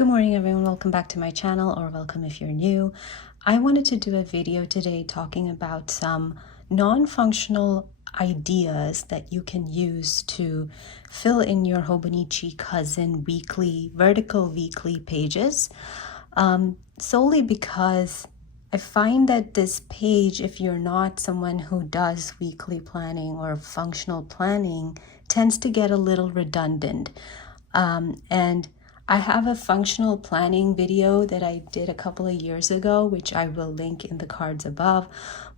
Good morning everyone, welcome back to my channel, or welcome if you're new. I wanted to do a video today talking about some non-functional ideas that you can use to fill in your Hobonichi cousin weekly, vertical weekly pages. Solely because I find that this page, if you're not someone who does weekly planning or functional planning, tends to get a little redundant. And I have a functional planning video that I did a couple of years ago, which I will link in the cards above.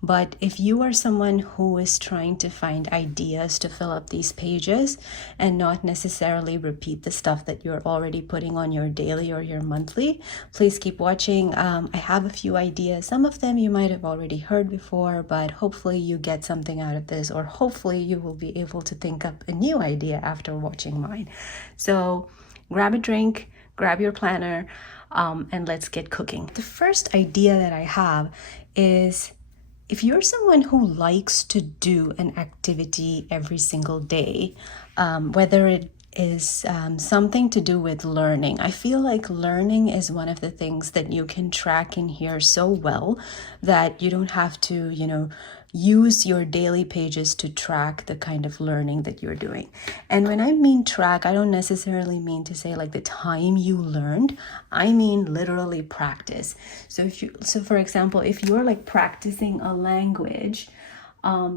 But if you are someone who is trying to find ideas to fill up these pages and not necessarily repeat the stuff that you're already putting on your daily or your monthly, please keep watching. I have a few ideas. Some of them you might have already heard before, but hopefully you get something out of this, or hopefully you will be able to think up a new idea after watching mine. So grab a drink, grab your planner, and let's get cooking. The first idea that I have is, if you're someone who likes to do an activity every single day, whether it is something to do with learning. I feel like learning is one of the things that you can track in here so well that you don't have to, use your daily pages to track the kind of learning that you're doing. And when I mean track, I don't necessarily mean to say like the time you learned. I mean literally practice. So for example, if you're like practicing a language,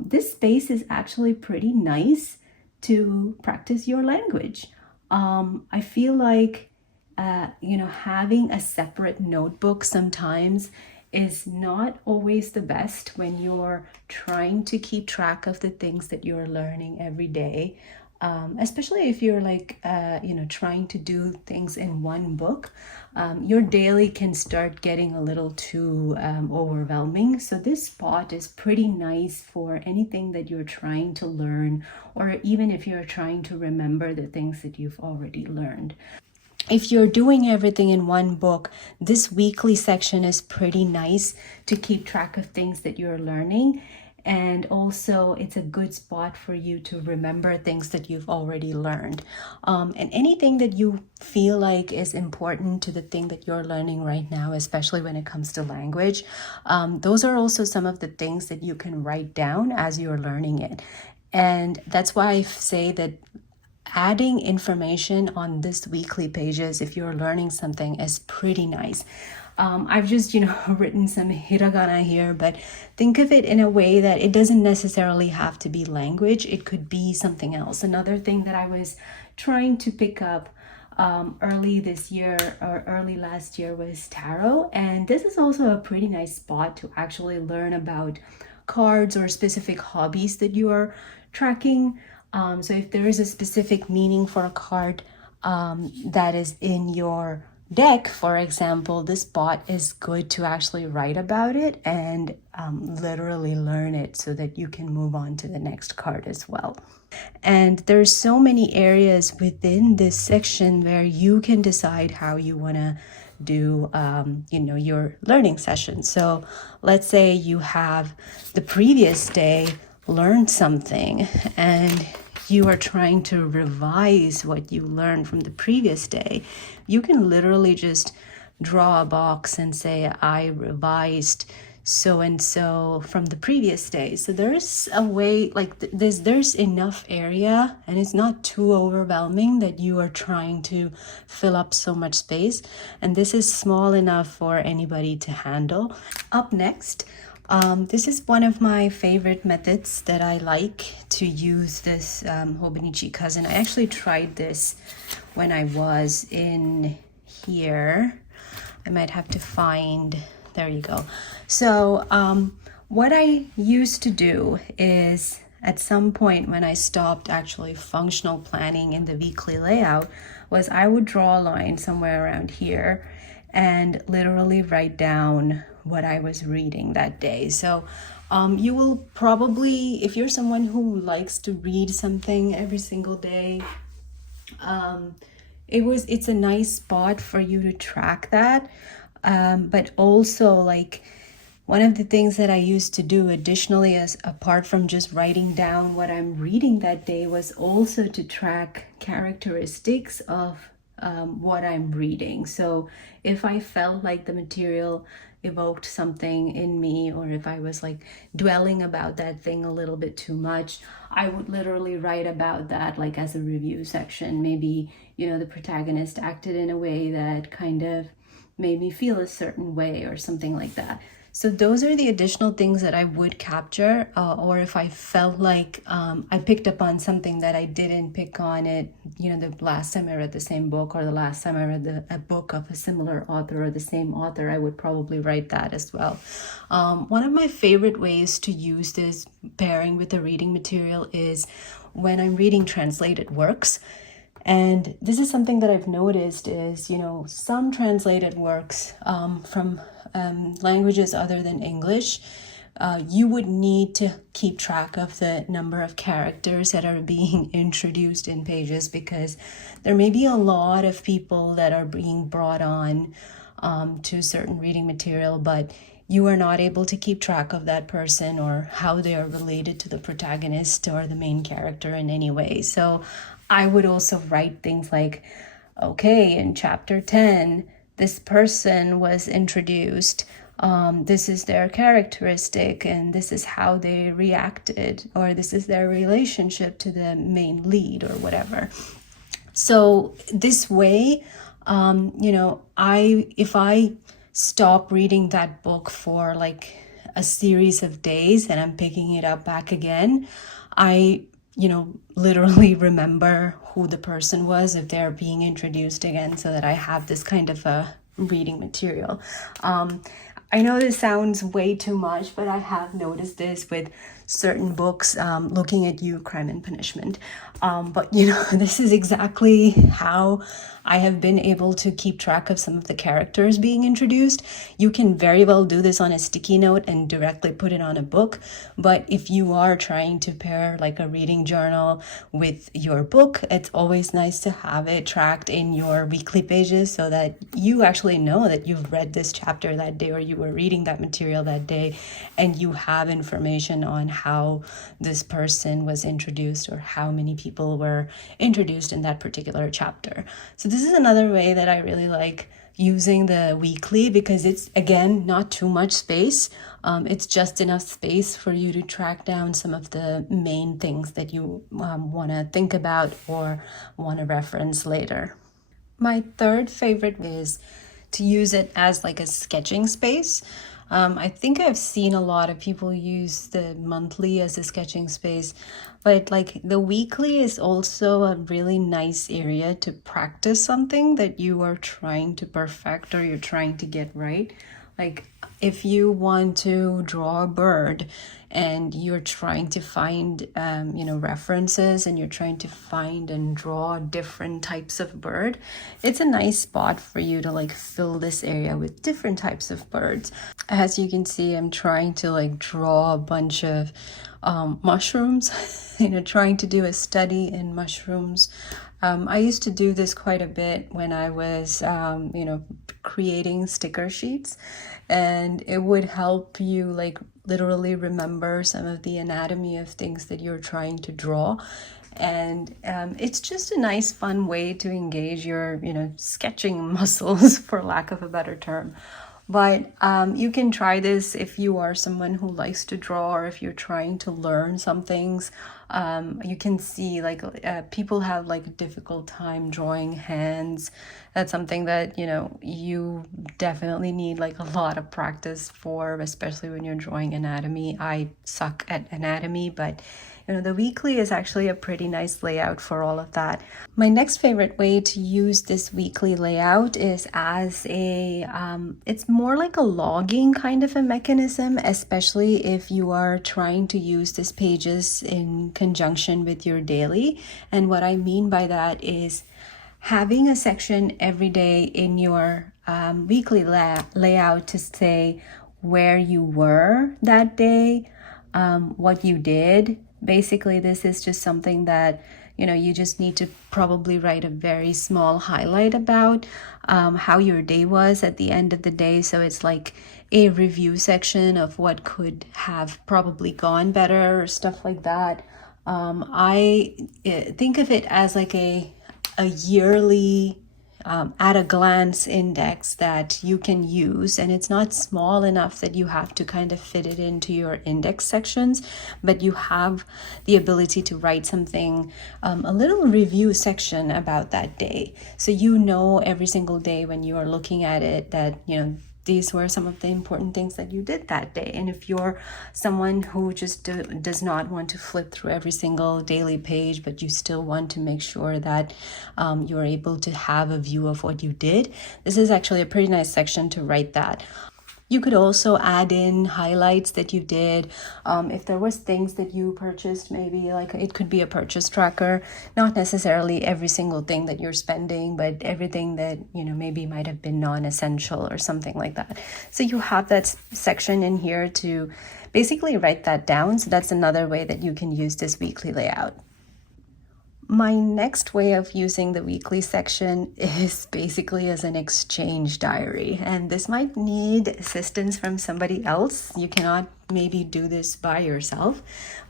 this space is actually pretty nice to practice your language. I feel like having a separate notebook sometimes is not always the best when you're trying to keep track of the things that you're learning every day, especially if you're like trying to do things in one book. Your daily can start getting a little too overwhelming. So this spot is pretty nice for anything that you're trying to learn, or even if you're trying to remember the things that you've already learned. If you're doing everything in one book, this weekly section is pretty nice to keep track of things that you're learning. And also it's a good spot for you to remember things that you've already learned. And anything that you feel like is important to the thing that you're learning right now, especially when it comes to language, those are also some of the things that you can write down as you're learning it. And that's why I say that adding information on this weekly pages, if you're learning something, is pretty nice. I've just, written some hiragana here, but think of it in a way that it doesn't necessarily have to be language. It could be something else. Another thing that I was trying to pick up early this year or early last year was tarot. And this is also a pretty nice spot to actually learn about cards or specific hobbies that you are tracking. So if there is a specific meaning for a card that is in your deck, for example, this spot is good to actually write about it and literally learn it so that you can move on to the next card as well. And there's so many areas within this section where you can decide how you want to do your learning session. So let's say you have the previous day learned something and you are trying to revise what you learned from the previous day. You can literally just draw a box and say, I revised so and so from the previous day. So there's a way, like there's enough area, and it's not too overwhelming that you are trying to fill up so much space. And this is small enough for anybody to handle. Up next, this is one of my favorite methods that I like to use, this hobonichi cousin. I actually tried this when I was in here. I might have to find, there you go. So what I used to do is, at some point when I stopped actually functional planning in the weekly layout, was I would draw a line somewhere around here and literally write down what I was reading that day. So you will probably, if you're someone who likes to read something every single day, it's a nice spot for you to track that. But also, like, one of the things that I used to do additionally, as apart from just writing down what I'm reading that day, was also to track characteristics of what I'm reading. So if I felt like the material evoked something in me, or if I was like dwelling about that thing a little bit too much, I would literally write about that like as a review section. Maybe, the protagonist acted in a way that kind of made me feel a certain way or something like that. So those are the additional things that I would capture, or if I felt like I picked up on something that I didn't pick on it, the last time I read the same book, or the last time I read a book of a similar author or the same author, I would probably write that as well. One of my favorite ways to use this pairing with the reading material is when I'm reading translated works. And this is something that I've noticed is, some translated works from languages other than English, you would need to keep track of the number of characters that are being introduced in pages, because there may be a lot of people that are being brought on to certain reading material, but you are not able to keep track of that person or how they are related to the protagonist or the main character in any way. So I would also write things like, okay, in chapter 10, this person was introduced. This is their characteristic, and this is how they reacted, or this is their relationship to the main lead or whatever. So this way, if I stop reading that book for like a series of days and I'm picking it up back again, I literally remember who the person was if they're being introduced again, so that I have this kind of a reading material. I know this sounds way too much, but I have noticed this with certain books, Looking at You, Crime and Punishment. But this is exactly how I have been able to keep track of some of the characters being introduced. You can very well do this on a sticky note and directly put it on a book. But if you are trying to pair like a reading journal with your book, it's always nice to have it tracked in your weekly pages, so that you actually know that you've read this chapter that day, or you were reading that material that day, and you have information on how this person was introduced or how many people were introduced in that particular chapter. So this is another way that I really like using the weekly, because it's, again, not too much space. It's just enough space for you to track down some of the main things that you want to think about or want to reference later. My third favorite is to use it as like a sketching space. I think I've seen a lot of people use the monthly as a sketching space, but like the weekly is also a really nice area to practice something that you are trying to perfect or you're trying to get right. Like if you want to draw a bird and you're trying to find, references, and you're trying to find and draw different types of bird, it's a nice spot for you to like fill this area with different types of birds. As you can see, I'm trying to like draw a bunch of mushrooms, trying to do a study in mushrooms. I used to do this quite a bit when I was, creating sticker sheets, and it would help you like literally remember some of the anatomy of things that you're trying to draw. And it's just a nice, fun way to engage your, sketching muscles, for lack of a better term. But you can try this if you are someone who likes to draw, or if you're trying to learn some things. You can see like people have like a difficult time drawing hands. That's something that, you definitely need like a lot of practice for, especially when you're drawing anatomy. I suck at anatomy, but the weekly is actually a pretty nice layout for all of that. My next favorite way to use this weekly layout is as it's more like a logging kind of a mechanism, especially if you are trying to use these pages in conjunction with your daily. And what I mean by that is having a section every day in your weekly layout to say where you were that day, what you did. Basically, this is just something that, you just need to probably write a very small highlight about how your day was at the end of the day. So it's like a review section of what could have probably gone better or stuff like that. I think of it as like a yearly at a glance index that you can use, and it's not small enough that you have to kind of fit it into your index sections, but you have the ability to write something, a little review section about that day. So you know every single day when you are looking at it that, these were some of the important things that you did that day. And if you're someone who just does not want to flip through every single daily page, but you still want to make sure that you're able to have a view of what you did, this is actually a pretty nice section to write that. You could also add in highlights that you did. If there was things that you purchased, maybe like it could be a purchase tracker, not necessarily every single thing that you're spending, but everything that, maybe might have been non-essential or something like that. So you have that section in here to basically write that down. So that's another way that you can use this weekly layout. My next way of using the weekly section is basically as an exchange diary, and this might need assistance from somebody else. You cannot maybe do this by yourself,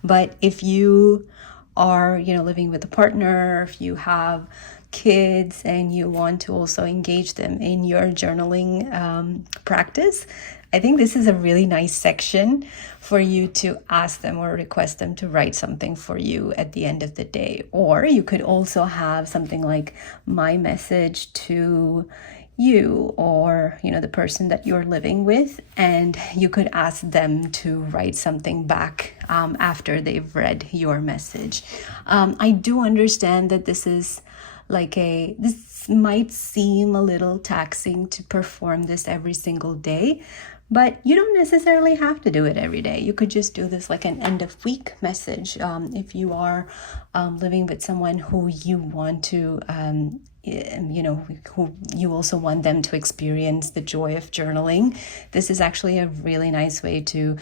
but if you are, living with a partner, if you have kids and you want to also engage them in your journaling practice, I think this is a really nice section for you to ask them or request them to write something for you at the end of the day. Or you could also have something like my message to you, or the person that you're living with, and you could ask them to write something back after they've read your message. I do understand that this is this might seem a little taxing to perform this every single day, but you don't necessarily have to do it every day. You could just do this like an end of week message. If you are living with someone who you want to, who you also want them to experience the joy of journaling, this is actually a really nice way to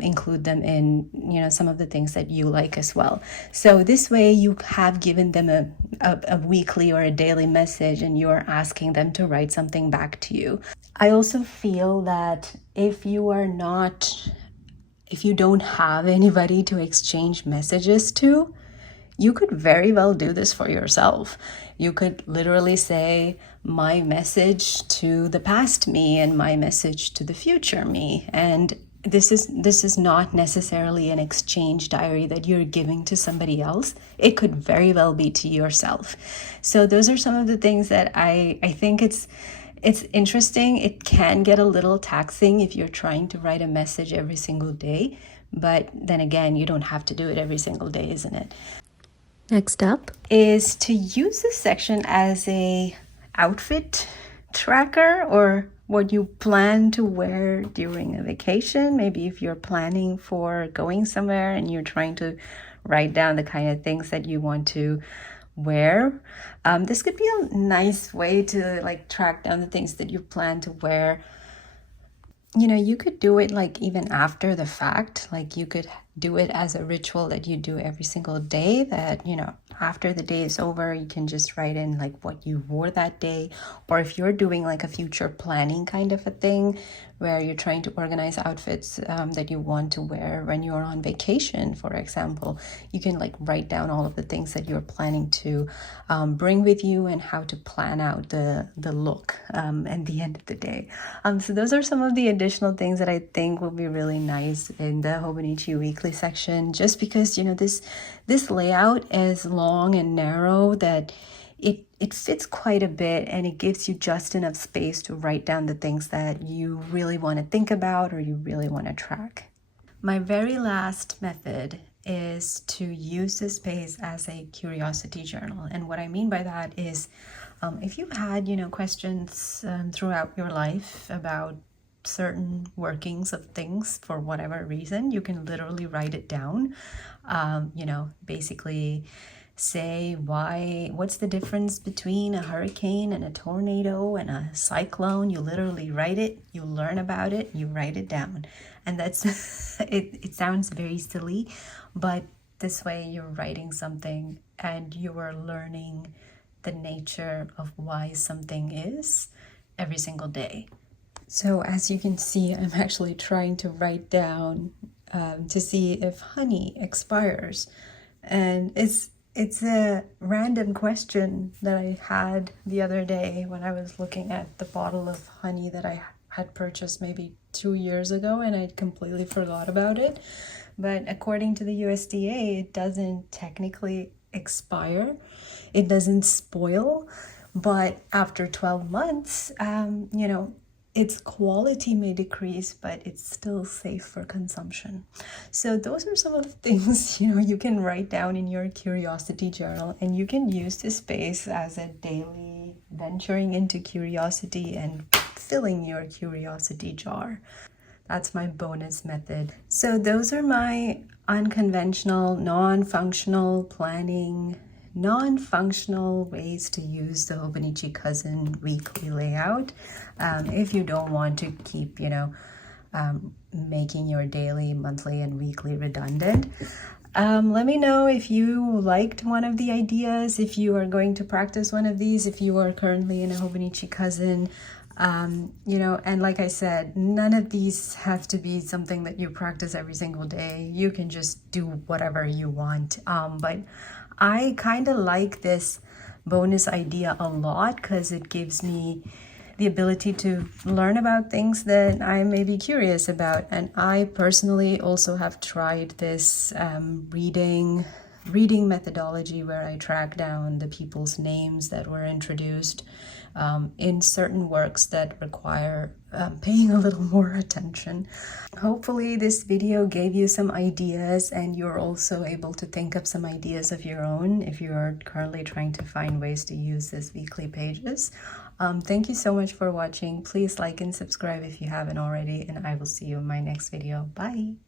include them in, some of the things that you like as well. So this way you have given them a weekly or a daily message, and you're asking them to write something back to you. I also feel that if you don't have anybody to exchange messages to, you could very well do this for yourself. You could literally say, my message to the past me and my message to the future me. And this is not necessarily an exchange diary that you're giving to somebody else. It could very well be to yourself. So those are some of the things that I think it's interesting. It can get a little taxing if you're trying to write a message every single day, but then again, you don't have to do it every single day, isn't it? Next up is to use this section as a outfit tracker, or what you plan to wear during a vacation. Maybe if you're planning for going somewhere and you're trying to write down the kind of things that you want to wear. This could be a nice way to track down the things that you plan to wear. You could do it even after the fact. You could do it as a ritual that you do every single day, that after the day is over, you can just write in what you wore that day. Or if you're doing a future planning kind of a thing, where you're trying to organize outfits that you want to wear when you're on vacation, for example, you can write down all of the things that you're planning to bring with you, and how to plan out the look at the end of the day. So those are some of the additional things that I think will be really nice in the Hobonichi weekly section, just because this layout is long and narrow that it fits quite a bit, and it gives you just enough space to write down the things that you really want to think about or you really want to track. My very last method is to use this space as a curiosity journal. And what I mean by that is if you've had questions throughout your life about certain workings of things for whatever reason, you can literally write it down. Basically say what's the difference between a hurricane and a tornado and a cyclone. You literally write it, you learn about it, you write it down. And that's it sounds very silly, but this way you're writing something and you are learning the nature of why something is every single day. So as you can see, I'm actually trying to write down to see if honey expires, and it's a random question that I had the other day when I was looking at the bottle of honey that I had purchased maybe 2 years ago, and I completely forgot about it. But according to the USDA, it doesn't technically expire, it doesn't spoil, but after 12 months, its quality may decrease, but it's still safe for consumption. So those are some of the things you can write down in your curiosity journal, and you can use this space as a daily venturing into curiosity and filling your curiosity jar. That's my bonus method. So those are my unconventional, non-functional planning, non-functional ways to use the Hobonichi Cousin weekly layout. If you don't want to keep, making your daily, monthly, and weekly redundant. Let me know if you liked one of the ideas, if you are going to practice one of these, if you are currently in a Hobonichi Cousin. And like I said, none of these have to be something that you practice every single day. You can just do whatever you want. But I kind of like this bonus idea a lot because it gives me the ability to learn about things that I may be curious about. And I personally also have tried this reading methodology where I track down the people's names that were introduced in certain works that require paying a little more attention. Hopefully this video gave you some ideas, and you're also able to think up some ideas of your own if you're currently trying to find ways to use these weekly pages. Thank you so much for watching. Please like and subscribe if you haven't already, and I will see you in my next video. Bye!